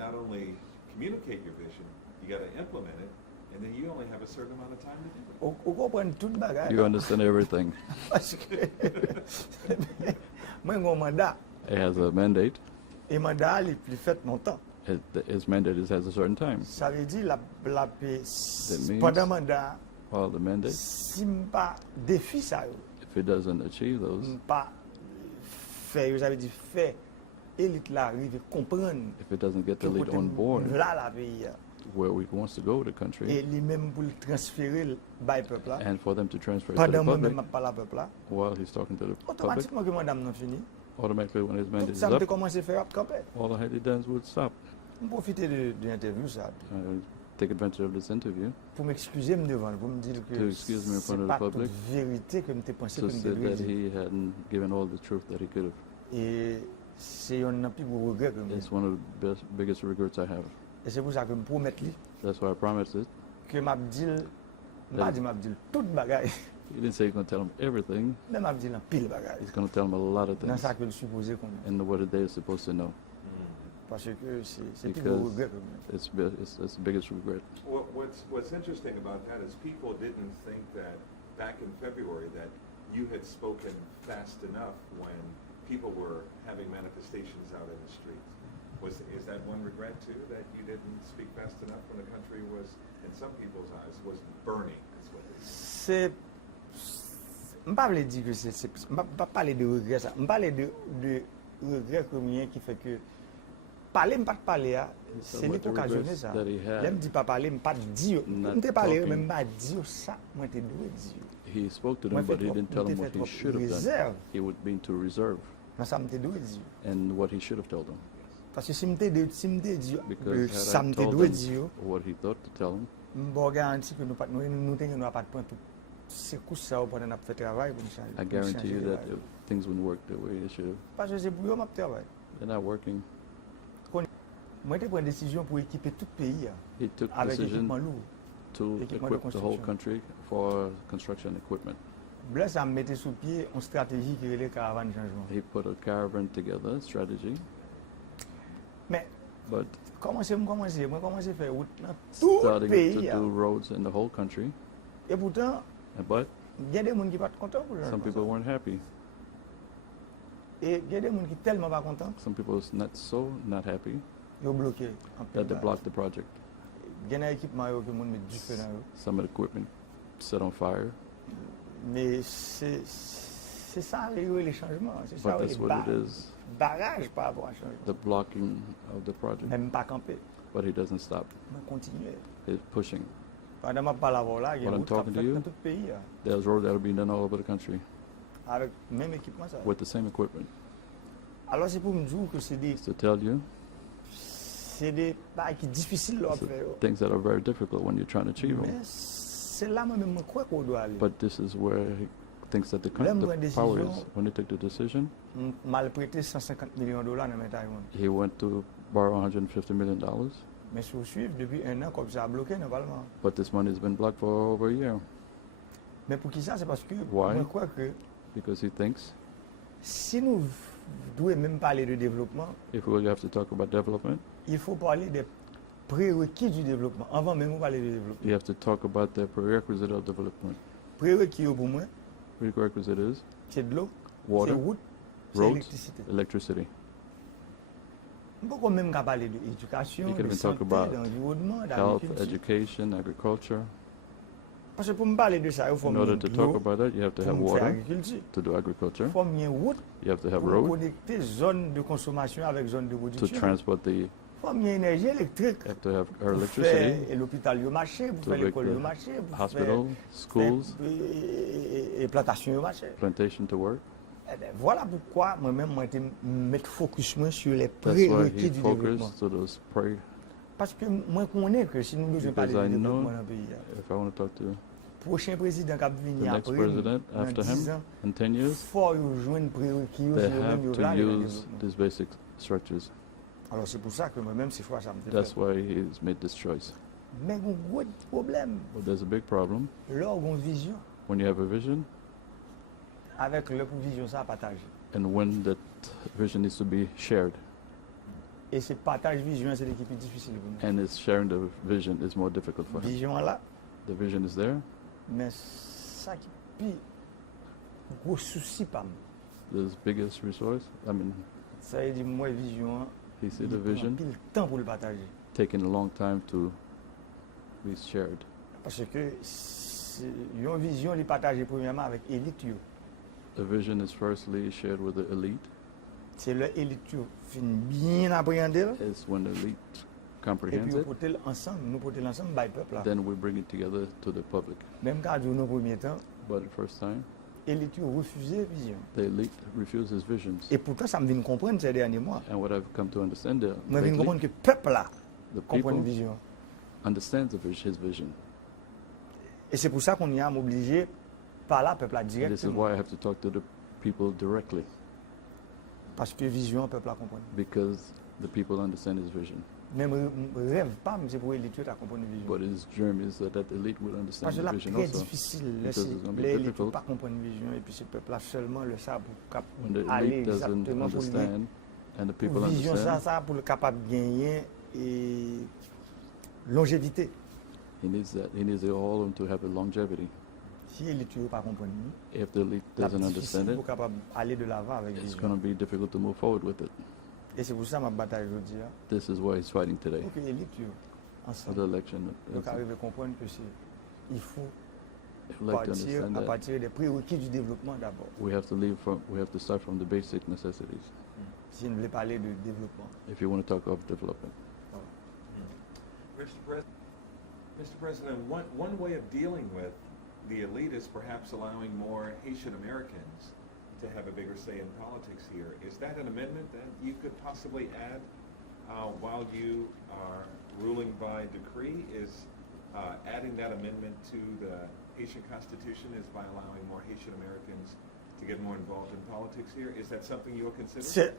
not only communicate your vision, you got to implement it, and then you only have a certain amount of time to do it. Ou kompren tout bagay. You understand everything. Parce que mwen gon mandat. He has a mandate. Et mandat li pli fet non tan. His mandate has a certain time. Ça veut dire la pe means- pendant mandat While the mandate, si m'pa défi ça yo, if he doesn't achieve those, m'pa fait yo, ça veut dire fait élite la arrive comprendre if he doesn't get the que lead côté on board là la pays ya. where we wants to go with the country, Et lui même pour le transférer by peuple là. and for them to transfer it to Pendant the moi public même m'a parler peuple là. while he's talking to the public, Automatiquement que madame non fini. automatically when his Tout mandate is ça me up, commencé à faire camper. all the head he does would stop. Je profiter de l'interview ça Take advantage of this interview pour m'excuser me devant, pour me dire To que excuse me in front c'est of the pas toute public. vérité que me t'ai pensé que to me say devais that dire. he hadn't given all the truth that he could have. Et c'est un plus gros regret que It's one of the biggest regrets I have. Et c'est pour ça que je promets lui That's why I promised it. que m'a dit That- m'a dit toute bagaille, He didn't say he's going to tell him everything. mais m'a dit en pile bagaille. He's going to tell him a lot of Dans things ça que je supposé qu'on and what they are supposed to know. parce que c'est plus gros Because regret que moi. it's the biggest regret. What's interesting about that is people didn't think that back in February that you had spoken fast enough when people were having manifestations out in the streets. Is that one regret too, that you didn't speak fast enough when the country was, in some people's eyes, was burning? Is what they said. C'est m'pas vle dire que c'est m'pas parler de regret ça. M'pas parler de regret comme qui fait que parler m'pas parler là, c'est lui qui occasionné ça. That he had. L'aime dit pas parler, m'pas dire. Not M'te parler talking. même pas dire ça, moi te dois dire. He spoke to Moi them, fait but he trop- didn't tell them m'te what fait he trop should have done. réserve. He would mean to reserve Dans ça m'te dois dire. and what he should have told them. Parce que si m'te dit Because ça had I m'te told dois them dire, what he thought to tell them, m'bo garanti que nous pas nous t'en pas prendre tout c'est coup ça pendant n'a fait travail pour nous changer. I guarantee you that things wouldn't work the way they should have. Parce que c'est pour eux m'a travail. They're not working. Moi j'ai pris une décision pour équiper tout le pays He took avec decision équipement lourd. to Équipement de equip the whole construction. country for construction equipment. Là, ça me mettait sous pied une stratégie qui est les caravanes changement. He put a caravan together strategy, Mais but moi commencer à faire route dans tout le starting to pays. do roads in the whole country. Et pourtant, But il y a des gens qui ne sont pas contents pour some people weren't happy. Et il y a des gens qui sont tellement pas contents, Some people was not happy ils ont bloqué. that they blocked the project. Il y a des équipements qui ont mis du feu dans eux. Some of the equipment set on fire. Mais c'est ça les changements. C'est ça But les that's what it is, barrages par rapport à changement. the blocking of the project. Même pas camper. But he doesn't stop. Mais continuer. He's pushing. Pendant ma parole là, il y a While I'm route qui a talking to fait you, dans tout le pays. There's roads that are being done all over the country Avec même équipement ça. with the same equipment. Alors c'est pour me dire que c'est des It's to tell you bails qui difficiles à it's faire. things that are very difficult when you're trying to achieve Mais them. c'est là moi-même je crois qu'on doit aller. But this is where he thinks that the L'homme power prend is. décision. When he took the decision, Mal prêté 150 millions de dollars dans mes Taïwan. he went to borrow $150 million. Mais si vous suivez depuis un an comme ça a bloqué dans le Parlement. But this money has been blocked for over a year Mais pour qui ça c'est parce que Why? je crois que because he thinks si nous devons même parler de développement, if we have to talk about development, il faut parler des prérequis du développement avant même de parler de développement. you have to talk about the prerequisite of development. Prérequis pour moi, Prerequisite is c'est de l'eau, c'est water, route, c'est roads, électricité. electricity. On peut quand même parler de l'éducation, You can de even talk santé, about d'environnement, Health, d'agriculture. education, agriculture. Parce que pour me parler de ça, il faut In order me to dire talk about that, you have to have pour me faire water agriculture. to do agriculture. Il faut une route You have to have pour road connecter zone de consommation avec zone de to production. transport the. Il faut une énergie électrique. You have to have Pour electricity, faire l'hôpital au marché, pour to faire make l'école au the marché, pour hospital, schools, et plantation au marché. plantation to work. Eh bien, voilà pourquoi moi-même, moi, je mets focus moi sur les That's why prérequis he du développement. focused to those Parce que moi, je connais que si nous devons parler Because de I développement know dans le pays, if I want to talk to le prochain président qui va the venir next après, president dans after 10 him ans, in 10 years, il faut joindre prérequis they aussi, même have au to là, le use développement. these basic structures. Alors c'est pour ça que moi-même, ces fois, ça me fait That's peur. why he's made this choice. Mais il y a un gros problème. But there's a big problem Là, on a une vision when you have a vision avec leur vision ça à partager. and when that vision needs to be shared. Et c'est partage vision, c'est l'équipe difficile pour nous. And it's sharing the vision is more difficult for him. Vision là, The vision is there. mais ça qui pire gros souci pas moi. The biggest resource. I mean, Ça veut dire moi vision, he see il the prend vision pile temps pour le partager. taking a long time to be shared. Parce que une vision il partagé premièrement avec élite yo. The vision is firstly shared with the elite. C'est le élite yo fin bien appréhender It's when the elite et comprehends puis on it, porter ensemble, nous porter ensemble by peuple là. then we bring it together to the public. Même quand nous premier temps, But the first time, élite yo refusé vision. the elite refuses visions. Et pourtant ça me vient comprendre ces derniers mois. And what I've come to understand there, Moi viens lately, comprendre que peuple là the comprend une people vision. understands his vision. Et c'est pour ça qu'on y a obligé par là peuple là And this is directement. why I have to talk to the people directly, Parce que vision peuple là comprend. because the people understand his vision. Même rêve pas, mais c'est pour élite yo ta comprendre une vision. But his dream is that the elite will understand Parce que the là, vision très also. difficile, Because it's gonna be les élites ne difficult. pas comprendre une vision, et puis ce peuple-là seulement le savent pour When the aller elite doesn't exactement pour lui understand and the people vision understand, ça pour le capable de gagner et longévité. he needs that. He needs all of them to have a longevity. Si l'élite ne pas comprendre, If the elite c'est doesn't difficile understand pour it, capable aller de l'avant avec it's vision. going to be difficult to move forward with it. Et c'est pour ça ma bataille aujourd'hui, This is why he's fighting today pour que l'élite for the ensemble election. donc arrive à comprendre que il faut I'd like to partir understand à that partir des prérequis du développement d'abord. we have to start from the basic necessities Si on veut parler de développement. if you want to talk of development. Mr. President, one way of dealing with the elite is perhaps allowing more Haitian Americans to have a bigger say in politics here. Is that an amendment that you could possibly add while you are ruling by decree? Is adding that amendment to the Haitian Constitution is by allowing more Haitian Americans to get more involved in politics here? Is that something you'll consider? C'est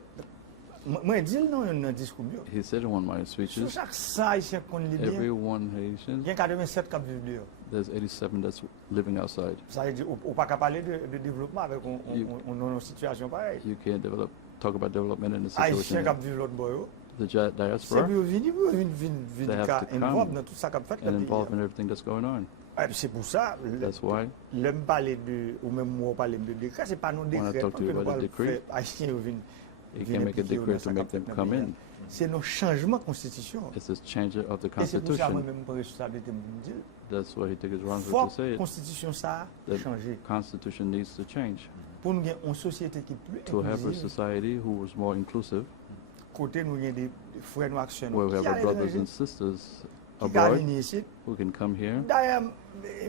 moi dis non un discours mieux. He said in one of my Sur speeches, chaque ça haïtien qu'on lit bien, everyone Haitian, il y a 87 qui vivent dehors. there's 87 that's living outside. Ça veut dire on pas qu'à parler de développement avec une situation pareille. You can't talk about development in a Haïtien situation. qui vivent l'autre bout. The C'est diaspora pour venir They have to come involved dans tout ça qu'a fait and le involved in pays. everything that's going on. C'est pour ça That's why le me parler de ou même moi parler de décret, c'est pas non décret talk to you about the decree, haïtien viennent you can make a decree to make them come in. C'est nos changements de constitution. It's a change of the Et c'est pour ça constitution. moi-même pour responsabilité me dire That's why he took his wrong faut to say que it. constitution ça The changer constitution needs to change pour nous avoir une société qui est plus to have a inclusive. society who is more inclusive, Côté nous avons des frères nous actionnent where we have qui our à brothers l'étranger, and sisters qui abroad gagnent ici. who can come here. D'ailleurs,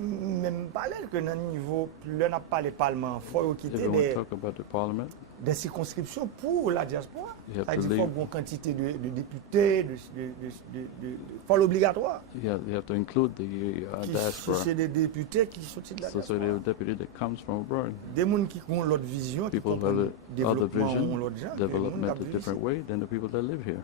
même parler que dans le niveau, là, on a parlé parlement, il faut If quitter you want to talk about the parliament, des circonscriptions pour la diaspora. you have to C'est-à-dire qu'il faut leave. une quantité de députés, faut l'obligatoire. You have to include the diaspora. C'est des députés qui sont de la So diaspora. the deputy that comes from abroad, Des gens qui ont l'autre vision, qui people who comprennent have le a other développement, vision, ont l'autre genre. development a different way than the people that live here.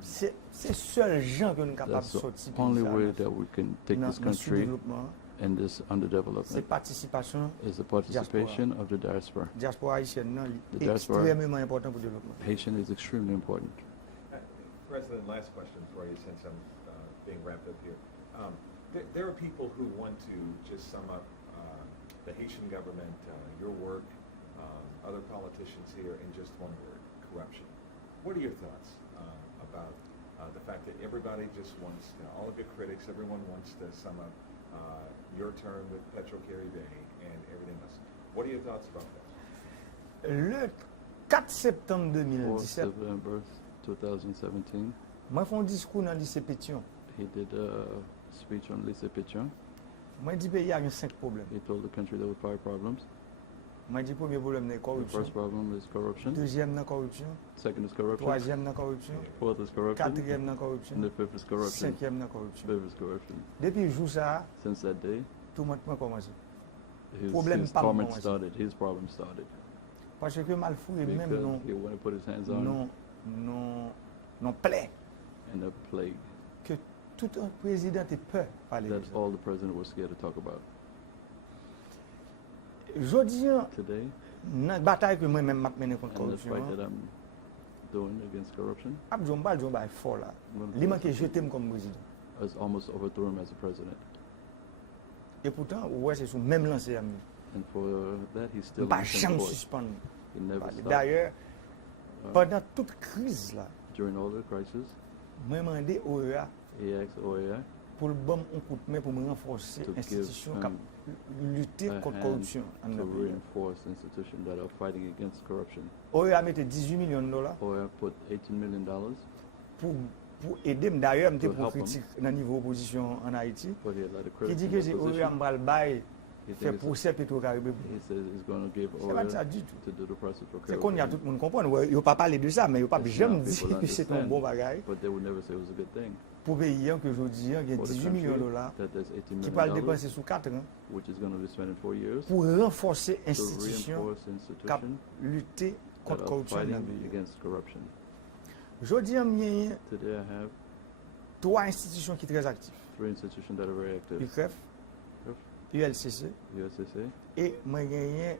C'est seul gens que nous sommes capables That's de the sortir only way that we can take this country sous-développement. and this C'est underdevelopment participation. is the participation of the diaspora. Diaspora haïtienne, non, The est diaspora- extrêmement important pour le développement. Haitian is extremely important. President, last question for you since I'm being wrapped up here. There are people who want to just sum up the Haitian government, your work, other politicians here in just one word, corruption. What are your thoughts about the fact that everybody just wants, all of your critics, everyone wants to sum up your term with Petro-Caribbean and everything else. What are your thoughts about that? Le 4 septembre 4 2017, September 2017, moi j'ai fait un discours dans le lycée Pétion. he did a speech on Lycée Pétion. Moi j'ai dit pays a 5 problèmes. He told the country there were 5 problems. Moi j'ai dit premier problème c'est la The corruption. first problem is corruption. Deuxième la corruption. Second is corruption. Troisième la corruption. Fourth is corruption. Quatrième la corruption. And the fifth is corruption. Cinquième la corruption. Fifth is corruption. Depuis le jour ça, Since that day, tout le monde a commencé. his Problème pas torment commencé. started. His problem started. Parce que Malfoy même Because non he wanted to put his hands on non plaît and a plague. que tout un président ait peur de parler de That's ça. all the president was scared to talk about. Jodi, Today, dans la bataille que moi-même m'a mené contre la and the corruption, fight that I'm doing against corruption ap jom bal jom bay fort là. Well, Li manke jetem comme président. has almost overthrew him as a president. Et pourtant, ouais, c'est sous même lancé à moi. And for that, he's still Pas in jamais court. suspendre. He never stopped. D'ailleurs, pendant toute crise là, During all the crisis, moi demandé OEA he asked OAI pour le bon un coup de main pour me renforcer To give l'institution him qui lutter a contre hand corruption en to notre pays. reinforce institutions that are fighting against corruption. OEA mette 18 millions de dollars OAI put $18 million, pour aider. D'ailleurs, je To pour help him. critique dans le niveau opposition en Haïti. but he had a lot of Qui dit critics que in c'est that OEA position. m'bral bail He fait thinks procès Petro-Caribé. He says he's going to give C'est pas ça OAI du tout. to do the process for C'est qu'on y a corruption. tout le monde comprendre. Ouais, il ne pas parler de ça, mais il ne pas It's jamais not, dire people que c'est un understand, bon bagage. But they would never say it was a good thing. Pour pays que je dis, il y a For the 18 country, millions de dollars that there's $18 qui va le million, dépenser sous 4 ans which is going to be spent in 4 years pour renforcer to l'institution reinforce qui institutions lutter that contre la are corruption. fighting against corruption. Je dis, il y a Today I have 3 institutions qui sont très actives. 3 institutions that are very active. UCREF, ULCC USSA, et moi, il y a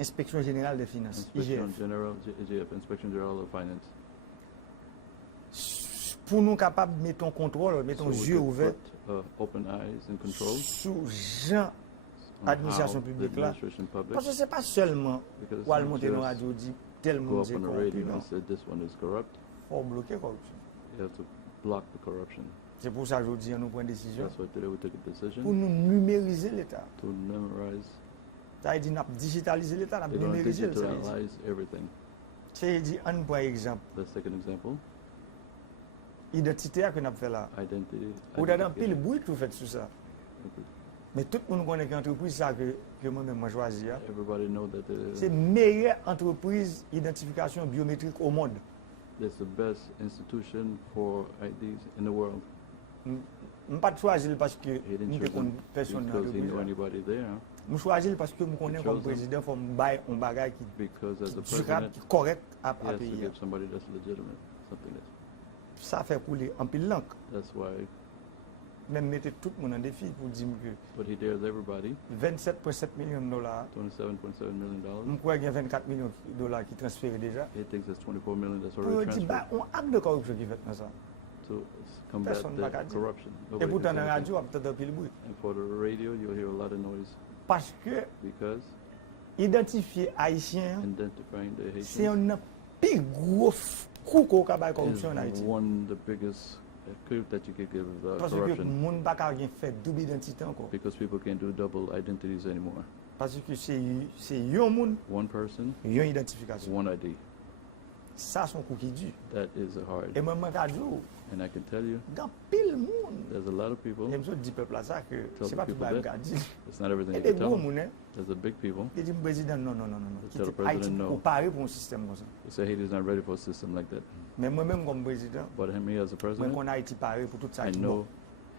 Inspection Générale des Finances, Inspection IGF. General, IGF, Inspection General of Finance. Pour nous capables de mettre en contrôle, mettre So les we yeux could ouverts put, open eyes and control sur gens on administration how the publique là. administration public Parce que ce n'est pas seulement because it's pour aller not monter dans la just radio dit tel go monde up est on the corrompu. radio Non, and say this one is corrupt. il faut bloquer la corruption. You have to block the corruption. C'est pour ça que je dis nous prenons une décision That's why today we took a pour decision nous numériser l'État. to memorize. Ça veut dire nous digitaliser l'État, nous They're going to numériser l'État. digitalize everything. C'est dit un bon exemple. Let's take an example. Identité que nous avons fait là. Identity. Ou dans pile bruit tout fait sur ça. Mais tout le monde connaît qu'entreprise ça que moi-même moi choisi. Everybody know that C'est la meilleure entreprise d'identification biométrique au monde. it's the best institution for IDs in the world. Je ne pas choisir parce que He didn't nous choose connaissons them personne dans because he knew l'entreprise. anybody there. Je choisis parce que je connais comme chose them. président faut me bailler un bagage qui Because as a durable, president, qui correct à he has to payer. give somebody that's legitimate something that's. Ça fait couler en pile l'encre. That's why. Même mettre tout le monde en défi pour dire que But he dares everybody. 27,7 millions de dollars, $27.7 million. je crois qu'il y a 24 millions de dollars qui transférés déjà. He thinks there's 24 million that's Pour already dire, bah, transferred on acte de corruption qui fait dans ça. to combat Personne n'a qu'à the dire. corruption. Et Nobody pourtant, can dans say la anything. radio, on a peut-être un pile bruit. And for the radio, you'll hear a lot of noise Parce que because identifier haïtien, identifying the c'est Haitians un plus gros coup qu'on a de corruption en is Haïti. one of the biggest coup that you could give Parce que le corruption monde n'a pas fait double identité encore. because people can't do double identities anymore. Parce que c'est un monde, One person, une identification. one ID. Ça, c'est un coup qui dure. That is hard. Et moi, je dis, And I can tell you, dans pile monde, there's a lot of people. et je dis peuple à ça que Tell c'est the pas tout people le monde that. qui dit. It's not everything Et you des can gros tell. monde, hein, There's the big people. qui disent président non. Tell the Quitte Haïti president no. pour parer pour un système comme ça. They say Haiti's not ready for a system like that. Mais moi-même comme président, But me as a moi president, qu'on Haïti parer pour tout ça I qui know bon.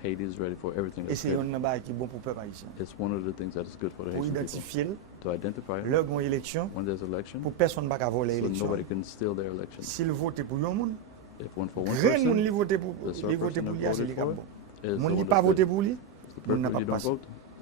Haiti is ready for everything Et that's c'est good. un bagage qui est bon pour le peuple haïtien. It's one of the things that is good for the Pour Haitian people. identifier To identify leur grand élection, when there's election, pour personne ne va voler so l'élection. nobody can steal their election. S'il vote pour un monde, If one for one grand monde person qui vote pour the sort lui of voter person pour that lui, c'est voted les for gars it bon. is Monde the qui one pas that's voté good. pour lui, It's the monde n'a person pas you don't passé. vote,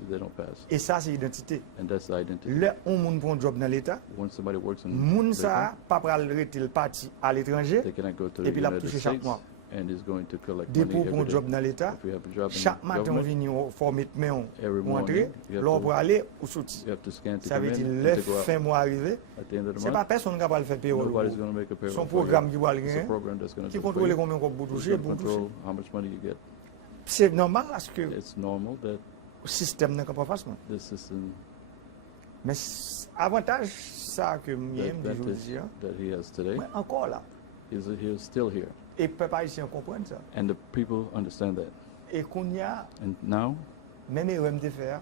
they don't pass. Et ça c'est identité. And that's the identity. Là on monde prend un job dans l'état, When somebody works in monde the ça pas pral rester le parti à l'étranger they cannot go to et the puis il a United touché chaque States mois. and is going to collect Dépôt money pour un every job day. dans l'état, If you have a job in chaque matin on government, vient faut mettre main every pour entrer, morning you l'on have pour to, aller ou sortir. you have to scan to Ça come veut dire in le and to go fin out. mois arrivé, At the end of the c'est pas month, personne qui va le faire payer. nobody's going to make a payroll Son for you. programme qui va le It's a gagner, program that's going to qui do for contrôle you. combien on peut It's toucher going to pour toucher. control how much money you get. C'est normal parce que It's normal that le système n'est pas facile. this system Mais avantage ça que j'aime that aujourd'hui, that he has today mais encore là, is still here. et le peuple haïtien comprend ça. And the people understand that. Et qu'on y a, And now, même erreur de faire,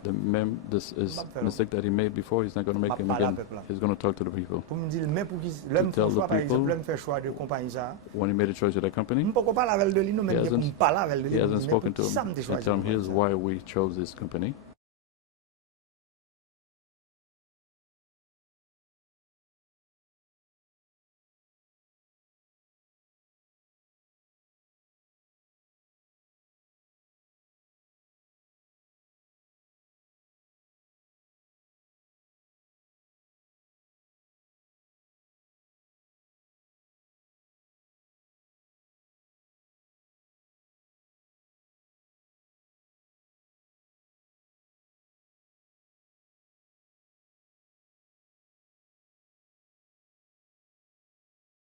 this is Pas faire. mistake that he made before, he's not going to make Pas him parler again. à peuple là. He's going to talk to the people. pour me dire, même pour qu'ils, l'homme fait tell the choix, par people- exemple, l'homme fait choix de compagnie ça, When he made a choice with that je company, ne peux pas parler avec de lui, non, même He pour hasn't- me parler avec de he lui, hasn't mais spoken pour to qui ça him me and choisi tell him compagnie here's ça. why we chose this company.